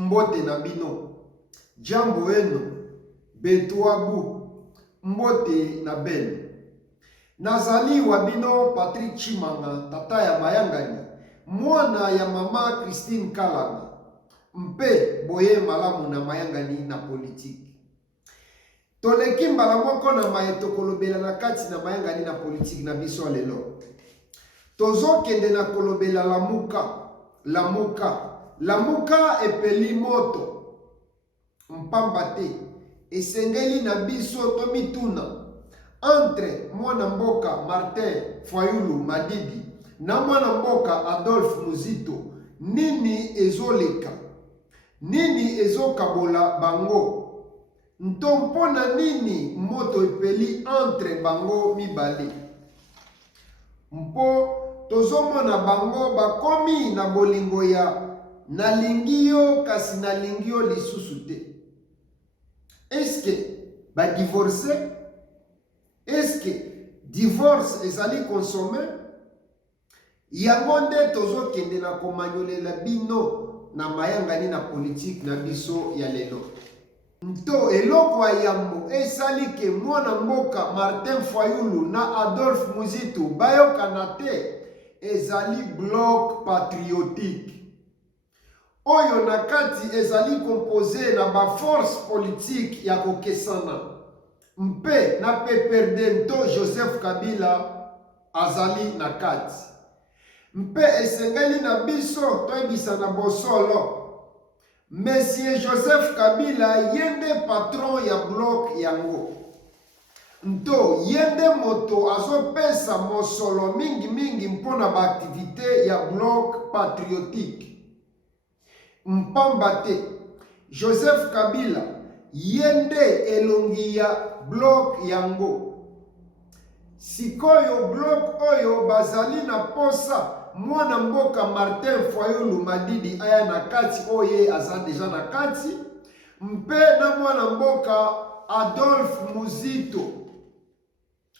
mbote na bino. Jambo eno, Betwabu, mbote na beno. Nazali wa bino Patrick Chimanga, tata ya Mayangani, mwana ya mama Christine Kalanga, mpe boye malamu na Mayangani na politiki. Toleki mbala moko na maeto kolobela na kati na Mayangani na politiki na biso lelo. Tozo kende na kolobela lamuka epeli moto mpamba te esengeli na biso tomituna entre mwana mboka Martin Fayulu Madidi na mwana mboka Adolphe Muzito, nini ezoleka, nini ezokabola bango, ntompona nini moto epeli entre bango mibale. Mpo tozomona bango bakomi na bolingo ya nalingio kasi nalingio lisusu te. Eske ba divorce? Eske divorce ezali consommé? Yango nde tozokende na komanyolela bino na Mayangani na politique na biso ya lelo. Nto eloko ya yambo esali ke mwana mboka Martin Fayulu na Adolphe Muzito bayokana te ezali bloc patriotique. Oyo na kati ezali composé na ba force politique ya kokesana. Mpe na peperdento Joseph Kabila azali na kati. Mpe esengeli na biso toyebisa na bosolo. Monsieur Joseph Kabila yende patron ya bloc yango. Nto yende moto azopesa mosolo mingi mpona ba activité ya bloc patriotique. Mpamba te Joseph Kabila yende elongi ya bloc yango. Sikoyo bloc oyo bazali na posa mwana mboka Martin Fayulu Madidi aya na kati oye aza deja na kati, mpe na mwana mboka Adolphe Muzito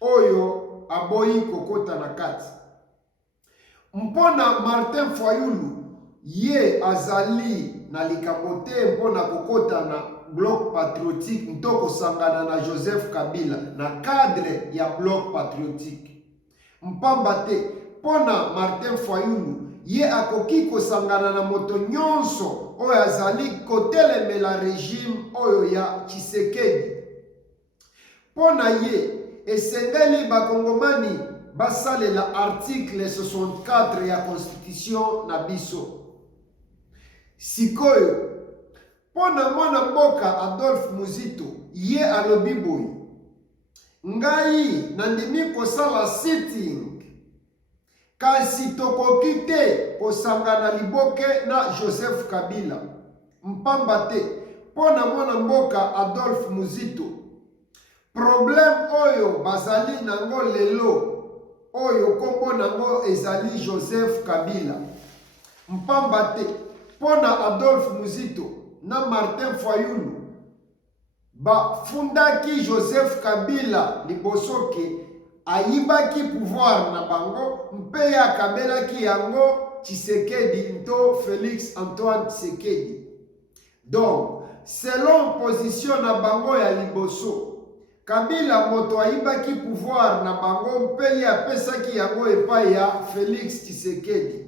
oyo aboyi kokota na kati. Mpona Martin Fayulu ye azali na likabote mpona kokota na bloc patriotique ntoko sangana na Joseph Kabila na cadre ya bloc patriotique. Mpamba te pona Martin Fayulu ye akoki kosangana na moto nyonso oyo azali kotelemela regime oyo ya Tshisekedi. Pona ye esengeli bakongomani basalela article 64 ya constitution na biso. Sikoyo pona mwana mboka Adolphe Muzito ye alobi boy, ngai nandimi kosala sitting kasi tokoki te kosangana liboke na Joseph Kabila. Mpamba te pona mwana mboka Adolphe Muzito problème oyo bazali nango lelo oyo kombo nango ezali Joseph Kabila. Mpamba te pona Adolphe Muzito na Martin Fayulu bafundaki Joseph Kabila libosoke ayibaki pouvoir na bango mpe akabelaki yango Tshisekedi nto Félix Antoine Tshisekedi. Donc selon position na bango ya liboso, Kabila moto ayibaki pouvoir na bango mpe apesaki yango epai ya Félix Tshisekedi.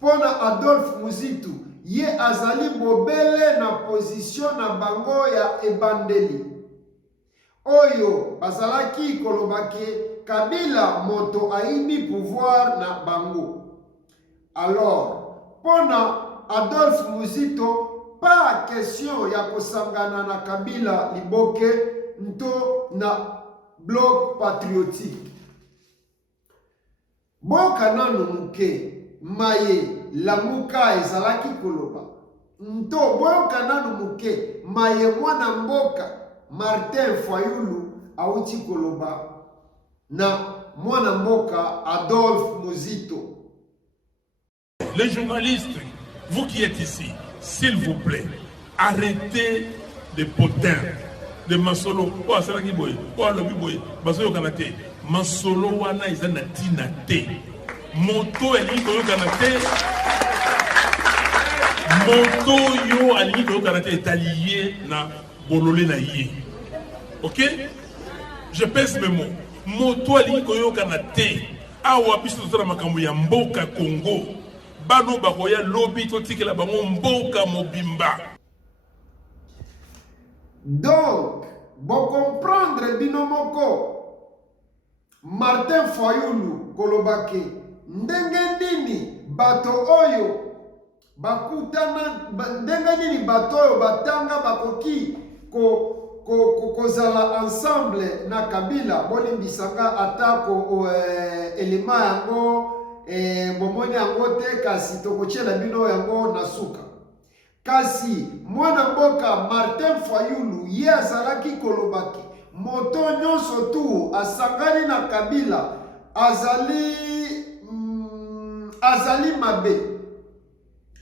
Pona Adolphe Muzito ye azali bobele na position na bango ya ebandeli oyo bazalaki kolobake Kabila moto aibi pouvoir na bango. Alors pona Adolphe Muzito pas question ya kosangana na Kabila liboke nto na bloc patriotique. Boka nanu muke maye lamuka ezalaki koloba. Nto boka nanu muke maye mwana mboka Martin Fayulu auti koloba na mwana mboka Adolphe Muzito. Les journalistes, vous qui êtes ici, s'il vous plaît, arrêtez les potins, les masolo. Oh, c'est là qui boy. Oh, le boy. Masolo kanate. Masolo wana izana tinate. Moto eli koyo kanate. moto yo alingi koyokana te etaliye na bolole na ye. Ok? Je pèse mes mots. Moto alingi koyokana te awa biso tozala makambo ya mboka Congo. Bano bakoya lobi totikela bango mboka mobimba. Donc, bon comprendre binomoko Martin Fayulu kolobake ndenge nini bato oyo bakutana ndenge nini bato oyo batanga bakoki kozala ensemble na Kabila bolimbisanga atako elema yango bomoni yango te kasi tokochela bino yango na suka. Kasi mwana mboka Martin Fayulu ye azalaki kolobaki moto nyonso tu asangani na Kabila azali mabe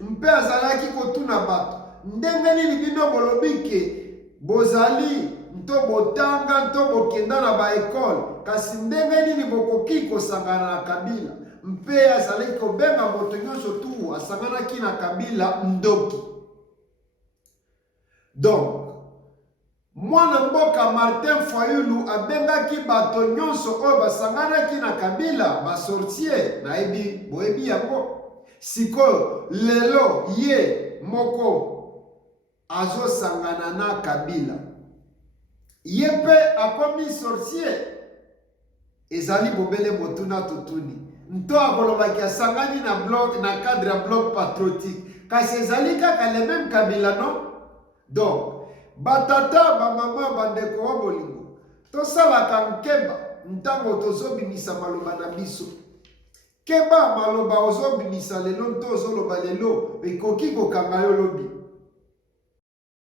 mpe azalaki kotuna bato ndenge nini bino bolobike bozali nto botanga nto bokenda na baekole kasi ndenge nini bokoki kosangana na Kabila mpe azalaki kobenga moto nyonso tu asanganaki na Kabila ndoki. Donc, mwana mboka Martin Fayulu abengaki bato nyonso oyo basanganaki na Kabila basortier na ebi boyebi yango. Sikoyo lelo ye moko azosangana na Kabila. Ye pe akomi sorcier. Ezali bobele motuna tutuni. Nto akolobaki asangani na blog na cadre ya blog patriotique. Kasi ezali kaka le même Kabila non? Donc, batata bamama bandeko wa bolingo tosalaka nkeba ntango tozobimisa maloba na biso. Keba maloba ozobimisa lelo nto ozoloba lelo ekoki kokanga yo lobi.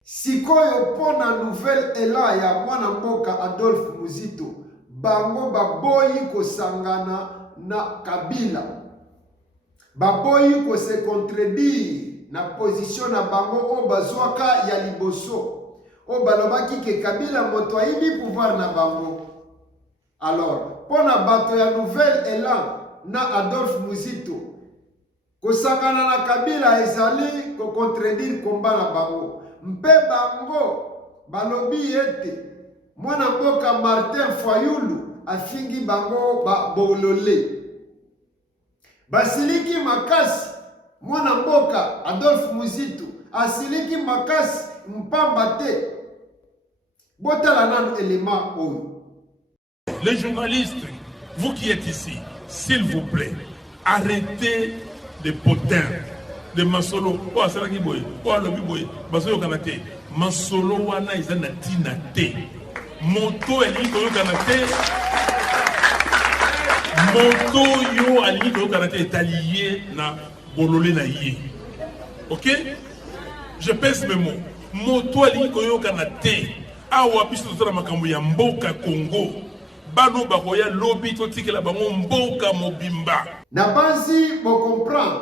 Sikoyo pona nouvelle ela ya mwana mboka Adolphe Muzito bango baboyi kosangana na Kabila. Baboyi kose contredire na position na bango o bazwaka ya liboso o balobaki ke Kabila moto ayibi pouvoir na bango. Alors pona bato ya nouvelle élan na Adolphe Muzito kosangana na Kabila ezali ko contredire komba na bango mpe bango balobi ete mwana mboka Martin Fayulu afingi bango bolole basiliki makasi. Mwana mboka Adolphe Muzito asiliki makasi mpamba te botala nanu élément oyo. Les journalistes, vous qui êtes ici, s'il vous plaît, arrêtez les potins de Masolo. Oh, asalaki boy, oh alobi boy, baso yokana te. Masolo wana eza na tina te. Moto elingi koyokana te. Moto yo alingi koyokana te etaliye na bolole na ye. Ok? Je pèse mes mots. Moto alingi koyokana te. Awa biso tozala makambo ya mboka Congo. Bano bakoya lobi totikela bango mboka mobimba. Na banzi bo comprendre.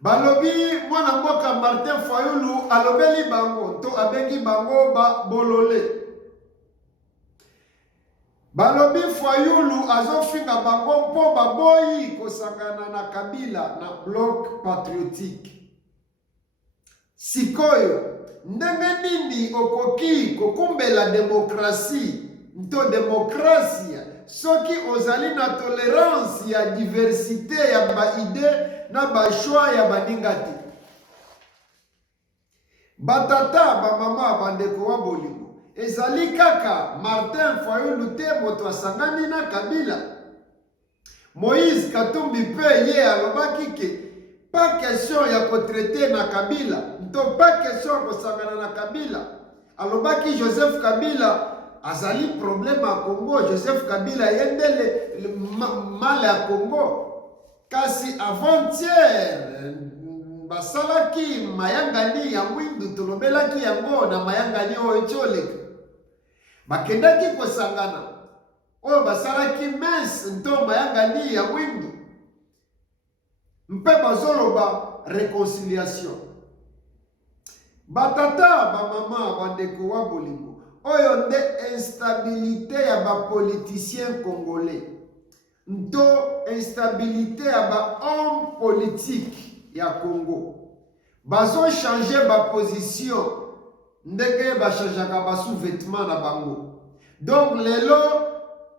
Balobi mwana mboka Martin Fayulu alobeli bango to abengi bango ba bolole. Balobi Fayulu azofinga bango mpo baboyi kosangana na Kabila na bloc patriotique. Sikoyo ndenge nini okoki kokumbela demokrasi nto demokrasia soki ozali na tolerance ya diversité ya baide na bashwa ya baninga te. Batata bamama bandeko wa bolingo ezali kaka Martin Fayulu te moto asangani na Kabila. Moïse Katumbi pe ye alobaki ke pas question ya kotraite na Kabila nto pas question kosangana na Kabila. Alobaki Joseph Kabila azali problème à Congo. Joseph Kabila yendele mal à Congo. Kasi avant-hier basalaki mayangani ya mwindu tolobelaki yango na mayangani oyo echoleka. Bakendaki kosangana oyo basalaki messe nto mayangani ya mwindu. Mpe bazoloba réconciliation. Batata bamama bandeko wa bolingo oyo nde instabilité ya bapoliticien congolais nto instabilité ya homme politique ya Congo. bazo changer ba position ndenge ba changeaka ba sous-vêtement na bango. Donc lelo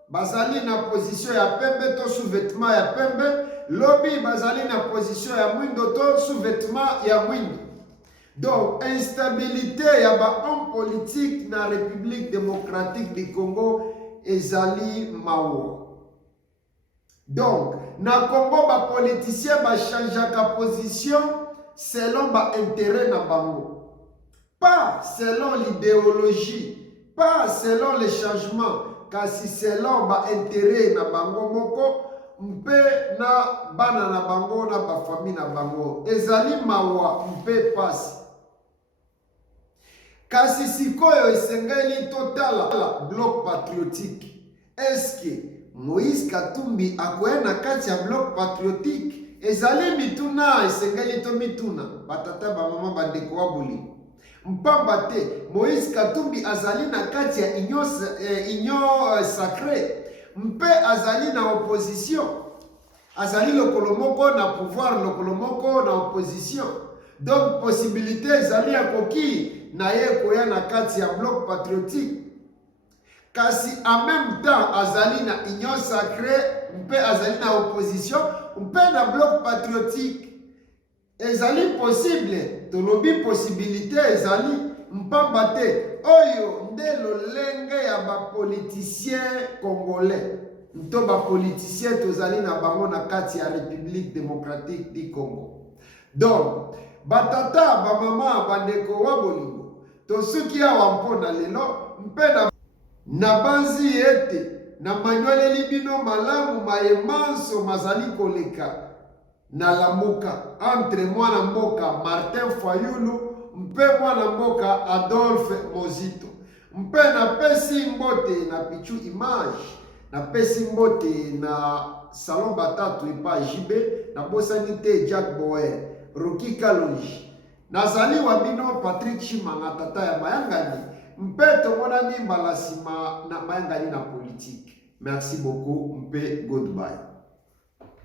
bazali na position ya pembe to sous-vêtement ya pembe, lobi bazali na position ya mwindo to sous-vêtement ya mwindo. Donc instabilité ya ba homme politique na République démocratique du Congo ezali mawa. Donc na Congo ba politicien ba changeaka position selon ba intérêt na bango, pas selon l'idéologie, pas selon les changements, kasi selon ba intérêt na bango moko mpe na bana na bango na ba famille na bango. Ezali mawa mpe pasi. Kasi sikoyo esengeli totala bloc patriotique. Est-ce que Moïse Katumbi akoya na kati ya bloc patriotique? Ezali mituna esengeli to mituna batata ba mama bandeko wa boli. Mpamba te Moïse Katumbi azali na kati ya union sacrée, mpe azali na opposition. Azali lokolo moko na pouvoir, lokolo moko na opposition. Donc possibilité ezali ya koki na ye koya na kati ya bloc patriotique. Kasi en même temps azali na union sacrée, mpe azali na opposition, mpe na bloc patriotique. Ezali possible, tolobi possibilité ezali, mpamba te oyo nde lolenge ya ba politicien congolais. Nto ba politicien tozali na bango na kati ya République démocratique du Congo. Donc batata ba mama bandeko wa bolingo tosuki awa mpona lelo mpe na banzi ete na manyweleli bino malamu mayemanso mazali koleka na lamuka entre mwana mboka Martin Fayulu mpe mwana mboka Adolphe Mozito. Mpe na pesi mbote na Pichu Image, na pesi mbote na Salon Batatu epa Jibe, na bosani te Jack Boer, Roki Kalonji. Nazali wa bino Patrick Chimanga tata ya Mayangani. Mpe tomonani mbala sima na Mayangani na politique. Merci beaucoup, mpe goodbye.